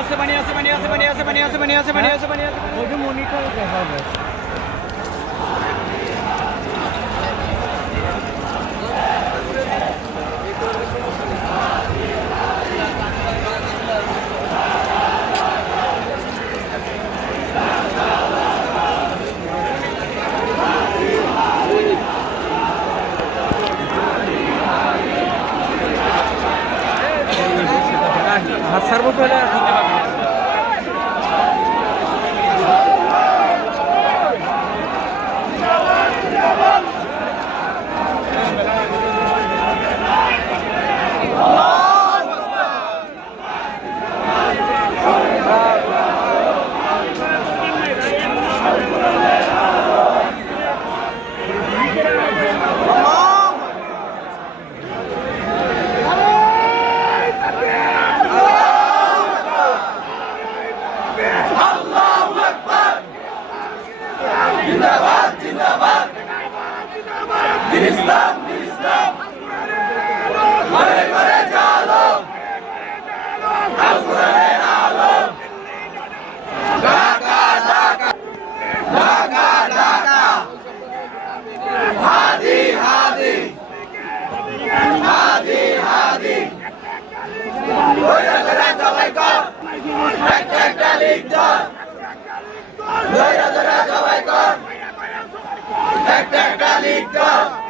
আছে পানি আছে পানি আছে পানি আছে পানি আছে পানি আছে পানি আছে পানি আছে ওই মনিটর দেখা যায় Let the Khalid go!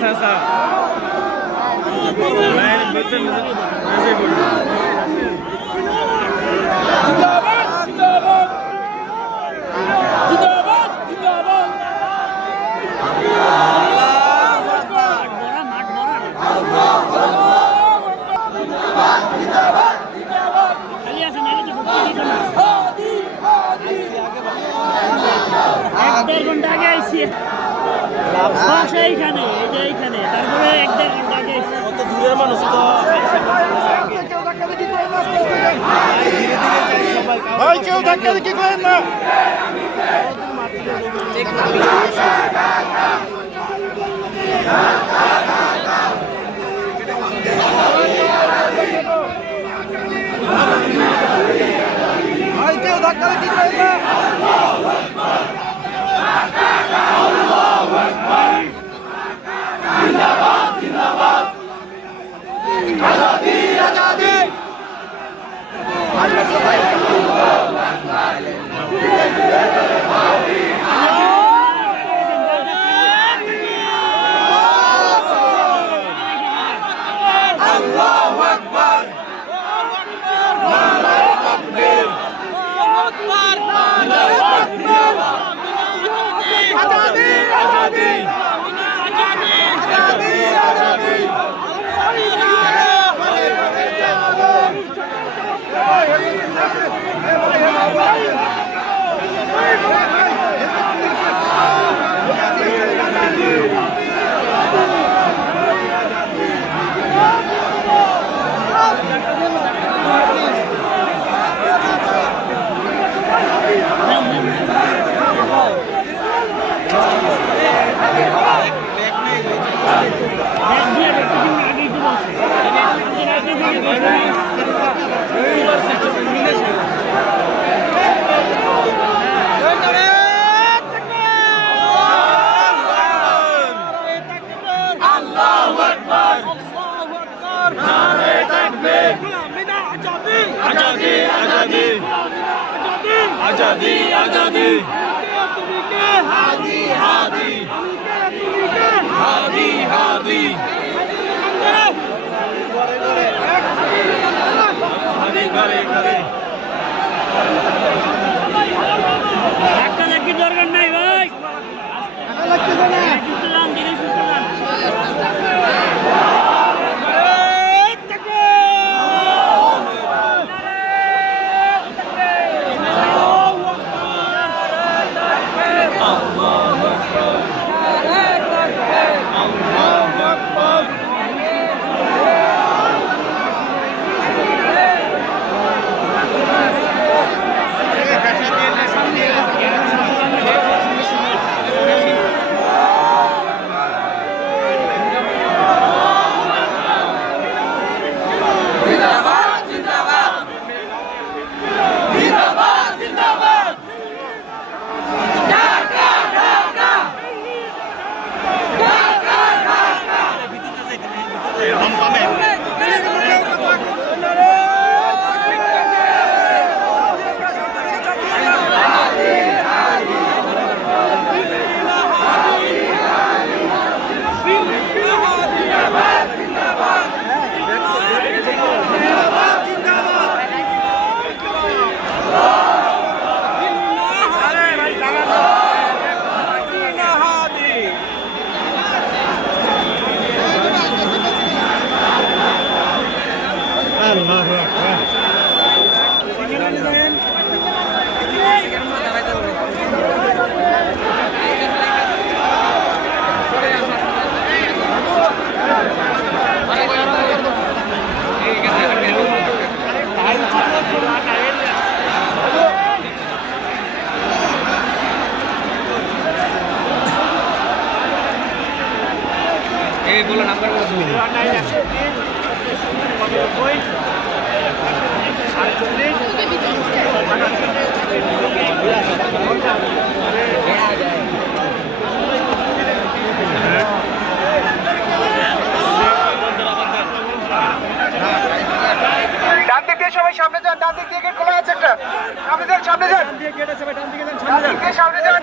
চাষা বুঝতে বুঝতে ভাই কেউ ধাক্কা দেখি করেন না? ভাই কেউ ধাক্কা দেখি করেন না আজাদি আজাদি আজাদি হাদি হাদি হাদি হাদি ধাক্কা ধাক্কি দরকার নাই ভাই সুস্থ যান, ধীরে সুস্থ যান। আল্লাহু আকবার এই বলো নাম্বার বলো তুমি ডান দিক দিয়ে সবাই সামনে যান ডান দিক দিয়ে গেট খোলা আছে একটা। সামনে যান সামনে যান। ডান দিক দিয়ে সামনে যান গেট আছে ডান দিক সামনে যান।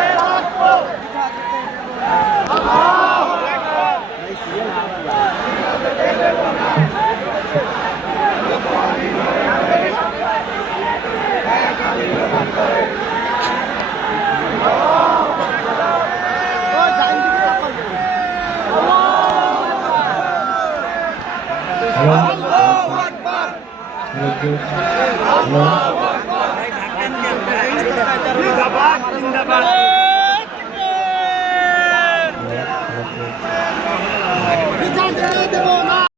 দিয়ে